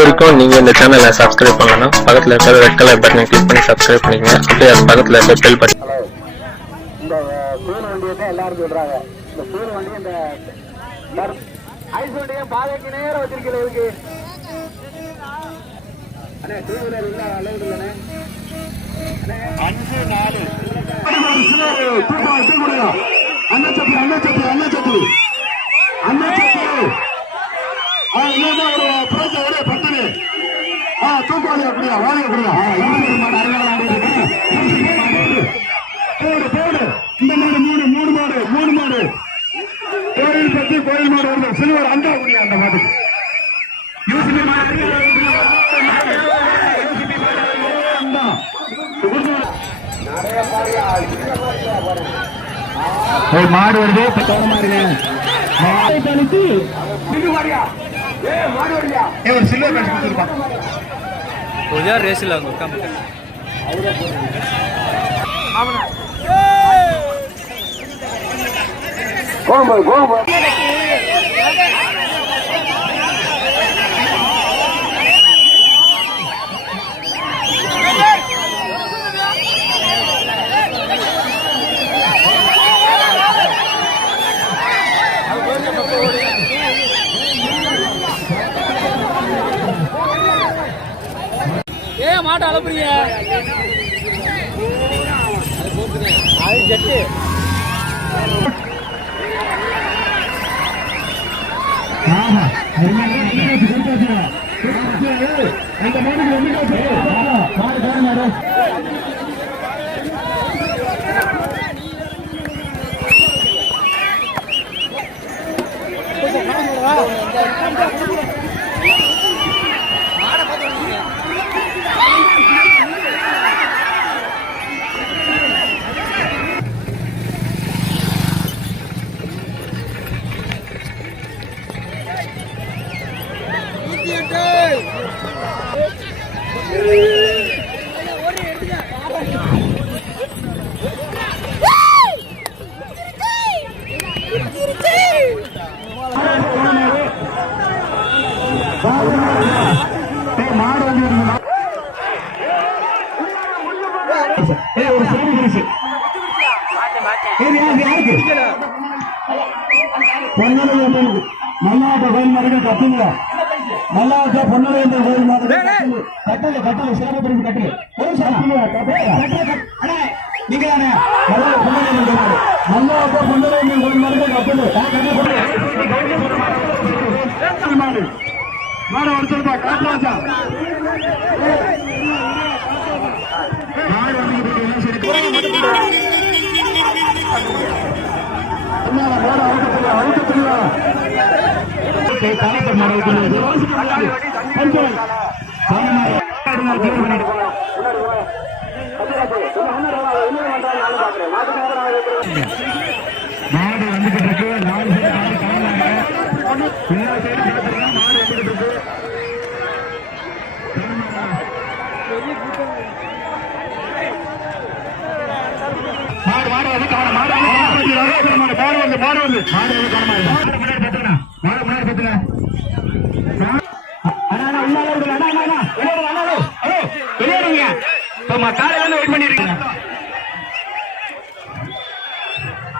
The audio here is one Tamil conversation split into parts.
வரைக்கும் நீங்க இந்த சேனலை சப்ஸ்கிரைப் பண்ணலாம். பக்கத்துல இருக்கிற ரெட் கலர் பட்டனை கிளிக் பண்ணி சப்ஸ்கிரைப் பண்ணிக்கங்க. அப்படியே அது பக்கத்துல இருக்க பெல் பட்டன். இந்த சூழ் வண்டியை தான் எல்லாரும் சொல்றாங்க. இந்த சூழ் வண்டி இந்த ஐஸ் வண்டியை பாதைக்கு நேரம் வச்சிருக்கிறது இருக்கு. அண்ணே டூ வீலர் இல்ல அளவு இல்லைண்ணே. 5-4 தூக்குவாளி அப்படியா வாழை அப்படியா போடு இந்த மாடு மூணு மாடு கோயில் பத்தி கோயில் மாடு வருது சில்வர் அந்த அப்படியா அந்த மாடு மாடு வருது ஒரு சில்வர் பேட்ச் கொடுத்துருப்பான் ரேஸ்ல கோம்பு மாட்டை அலப்புறீங்க அது ஜட்டு மல்லாட்ட கோயில் மாதிரி கட்டுங்க மல்லாட்ட பொன்னலை கோயில் மாதிரி கட்டல சிறப்பு கட்டல நீங்க மல்லாட்ட பொன்னலை கோயில் மாதிரி கட்டல மாடு மாடு வருஷா காட்டாச்சா மாடு மாடு வந்துகிட்டு இருக்கு. 4 பேர் மாடு வந்துகிட்டு இருக்கு.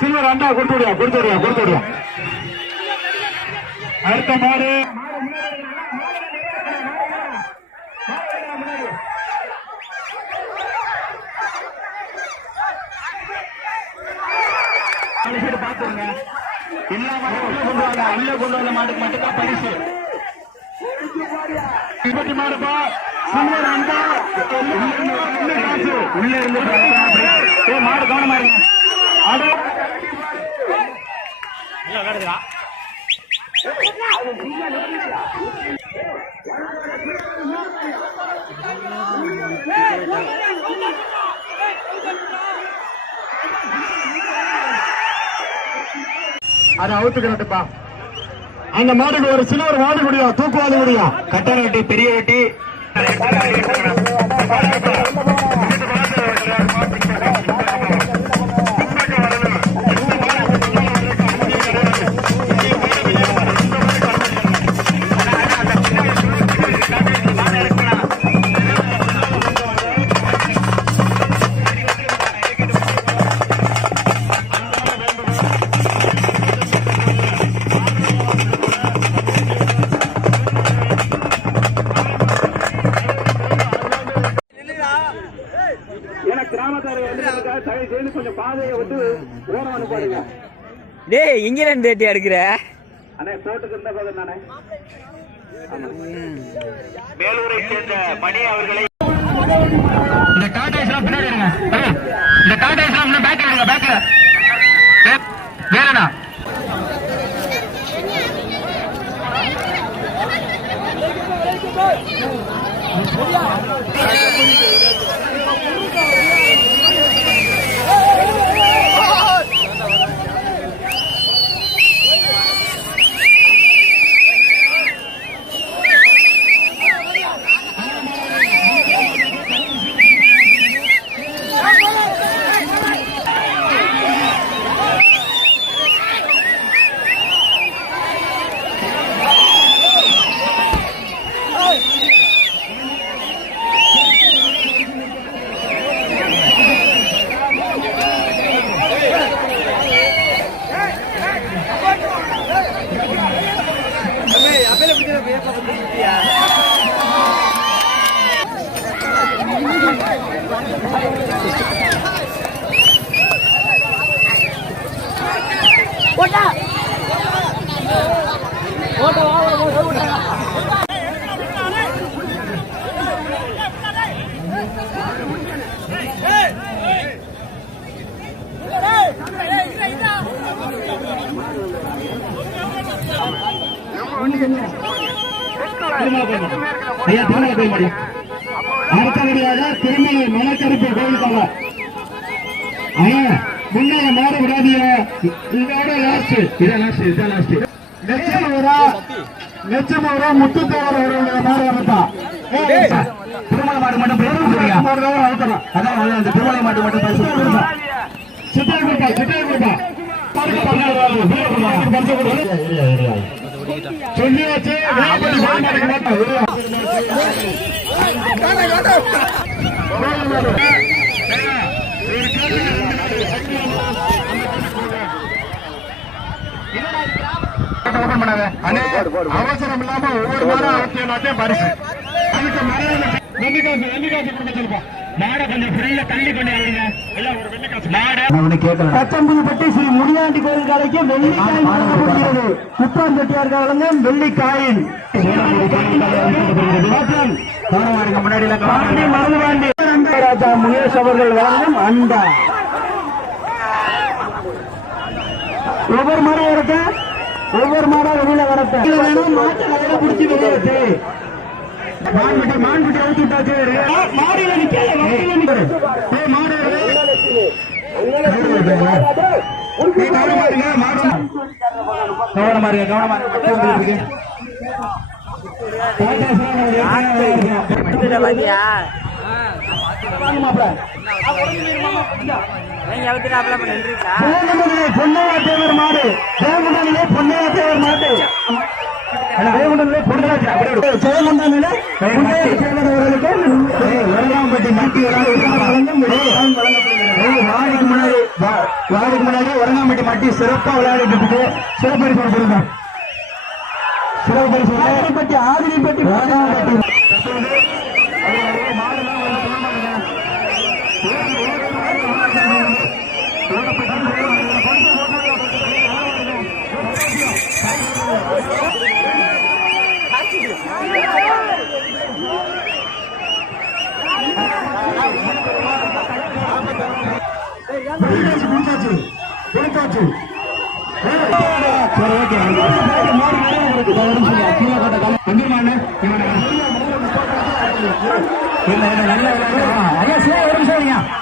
சில்வர் அண்டா கொடுத்துடுயா அடுத்த மாடு பாத்துருங்க. எல்லா மாடும் கொண்டு வந்த மாட்டுக்கு மட்டும்தான் பரிசு. மாடுப்பா சில்வர் அண்டா காசு உள்ள இருந்து மாடு கவனமா இருங்க. அதை அவுத்துக்கிறதுப்பா. அந்த மாடுக்கு ஒரு சில்வர் வாடு முடியும், தூக்குவாது முடியும். கட்டண வெட்டி பெரிய வெட்டி பாதையை விட்டு ஓரவனு பாருங்க. டேய் இங்க ரெண்டு டேட்டி எடுக்கிற அண்ணே கோட்டுக்கு இருந்த பக்கம் தானே. மேலூரை சேர்ந்த மணி அவர்களை இந்த டாடா ஏஸ்லாம் பின்னாடி இருங்க. இந்த டாடா ஏஸ்லாம் பேக்ல இருங்க. பேக்ல வேறனா ஐயா திருமலை போய் முடியும். அடுத்தபடியாக திருமலை மலைக்கருப்பு கோயிலுக்காக முன்னால மாற விடாதீங்க. இதோட லாஸ்ட் இதான் லாஸ்ட் நெச்சமூரா முத்துத்தேவர் அவர்களுடைய மாடு வரப்பா. திருமலை மாடு மட்டும் அதான் அந்த திருமலை மாடு மட்டும் சித்திரை கொடுப்பா சொல்லியாச்சு. அவசரம் இல்லாம ஒவ்வொரு வாரம் 64 பரிசு. அதுக்கு வெள்ளிக்காசு கொடுக்க சொல்லுப்பா. மாட கொஞ்சம் புரியல தள்ளி கொண்டு பச்சம்புதுப்பட்டி ஸ்ரீ முனியாண்டி கோயில் கலைக்கு வெள்ளிக்காய் வழங்கப்படுகிறது. குப்பான் செட்டியார் வழங்கும் வெள்ளிக்காயின் முன்னாடி ராஜா முகேஷ் அவர்கள் வழங்கும் அண்டா. ஒவ்வொரு மாடம் இருக்க ஒவ்வொரு மாடா வெளியில வரட்ட வேணும். மாட்டை கையில பிடிச்சி வெளியேற்று. மான்குட்டி அவுத்து விட்டாச்சு. மாடியில பொன்னையா தேவர் மாடு. பொன்னையா தேவர் மாடு. வரலாம்பட்டி மாட்டி வாடிக்கு முன்னாடி வரலாம்பட்டி மாட்டி சிறப்பா விளையாடிட்டு சிறப்பு பரிசு கொடுங்க. சிறப்பு பரிசு ஆதிரிப்பட்டி வரலாம்பட்டி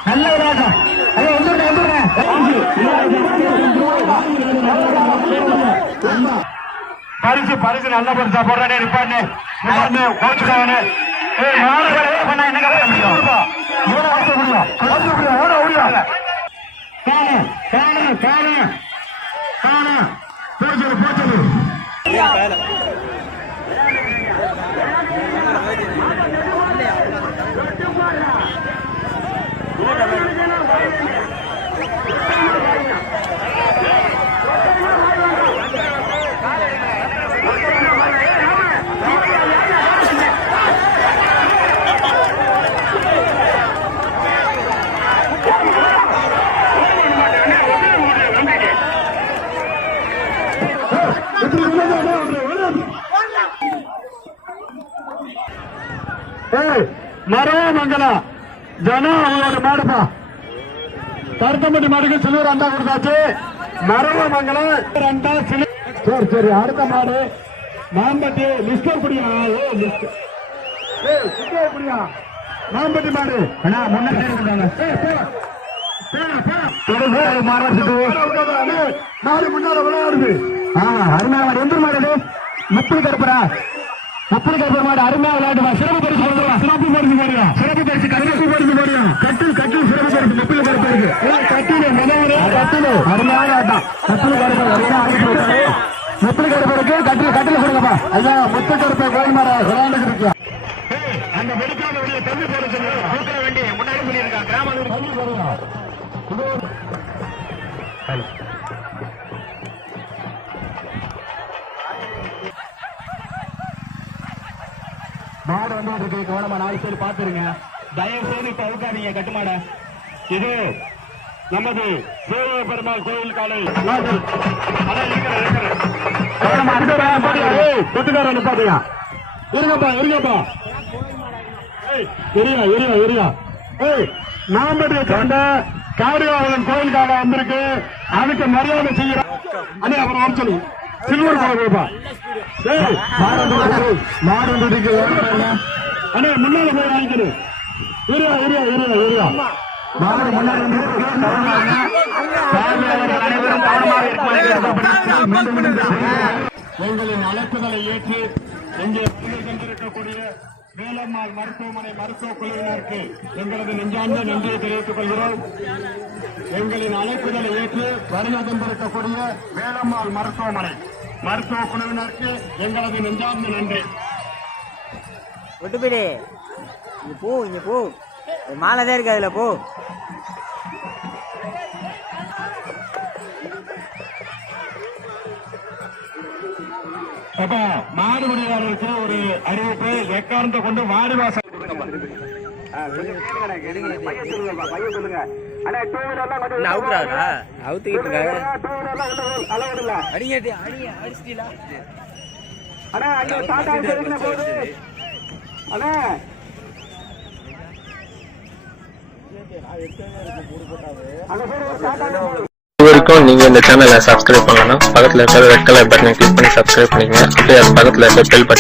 நல்ல விளையாட்டம். பரிசு நல்ல பரிசா போடுறே நிப்பாண்ணே கோச்சுக்கானே மரமங்கலம் ஜனம் அவங்களோட மாடுப்பா. கருத்தம்பட்டி மாடுக்கு சிலுவர் அண்டா கொடுத்தாச்சு. மரமங்கலம் அண்டா சிலுவர். சரி சரி, அடுத்த மாடு மாம்பட்டி லிஸ்டர் குடியா. குடியா மாம்பட்டி மாடு அண்ணா முன்னாடி மாடு முன்னால விளையாடுது. அருமையா எந்த மாடு? முப்பது கருப்பரா? முப்பது கருப்பர் மாடு அருமையா விளையாடுவா. சிறப்பு பரிசு கொடுத்துருவா. சிறப்பு பரிசு போடுவா. சிறப்பு பரிசு கருப்பு பரிசு போடுவா. கட்டில் கட்டில் சிறப்பு பரிசு முப்பது கருப்பருக்கு. கட்டில் முதல்வரே கட்டில் அருமையான ஆட்டம். கட்டில் கருப்பர் முப்பது கருப்பருக்கு கட்டில் கட்டில் கொடுங்கப்பா. ஐயா முத்து கருப்பை கோல்மார விளையாண்டு இருக்கா. அந்த வெடிக்காத வெளியே தள்ளி போட சொல்லுங்க. வேண்டி முன்னாடி சொல்லியிருக்காங்க. கிராமத்தில் தள்ளி போடுங்க. மாடு வந்து இருக்கு. கவனமா 4 பேர் பாத்துருங்க. தயவு செய்து இப்ப அவுக்காதீங்க கட்டுமாட. இது நமது சேவை பெருமாள் கோயில் காலை கொட்டுக்கார நிப்பாட்டியா. இருங்கப்பா இருங்கப்பா. நாம்பட்டியை சேர்ந்த காரியாவளன் கோயில் காலை வந்திருக்கு. அதுக்கு மரியாதை செய்யறோம். அண்ணே அப்புறம் வர சொல்லு. சில்வர் காலை கொடுப்பா. மாடு அண்ணே முன்னால போய் வாங்கிக்கணும். மாடு முன்னாடி எங்களின் அழைப்புதலை ஏற்று இங்கே கொண்டிருக்கக்கூடிய வேலம்மாள் மருத்துவமனை மருத்துவ குழுவினருக்கு எங்களது நெஞ்சார்ந்த நன்றியை தெரிவித்துக் கொள்கிறோம். எங்களின் அழைப்புதலை ஏற்று வருகை தந்திருக்கக்கூடிய வேலம்மாள் மருத்துவமனை மருத்துவ குழுவினருக்கு எங்களது நெஞ்சார்ந்த நன்றி. ஒட்டுப்பிடி இங்க போ மாலை தான் இருக்கு. அதுல போ. அப்ப மாடு உரிமையாளருக்கு ஒரு அறிவிப்பு. எக்காரணத்தை கொண்டு வாடிவாசல் அவுத்துக்கிட்டு இருக்காங்க. அடிச்சிட்டீங்களா? இது வரைக்கும் நீங்க இந்த சேனலை சப்ஸ்கிரைப் பண்ணலாம். பக்கத்துல இருக்கிற ரெட் கலர் பட்டனை கிளிக் பண்ணி சப்ஸ்கிரைப் பண்ணிக்கங்க. அப்படியே அது பக்கத்துல இருக்க பெல் பட்டன்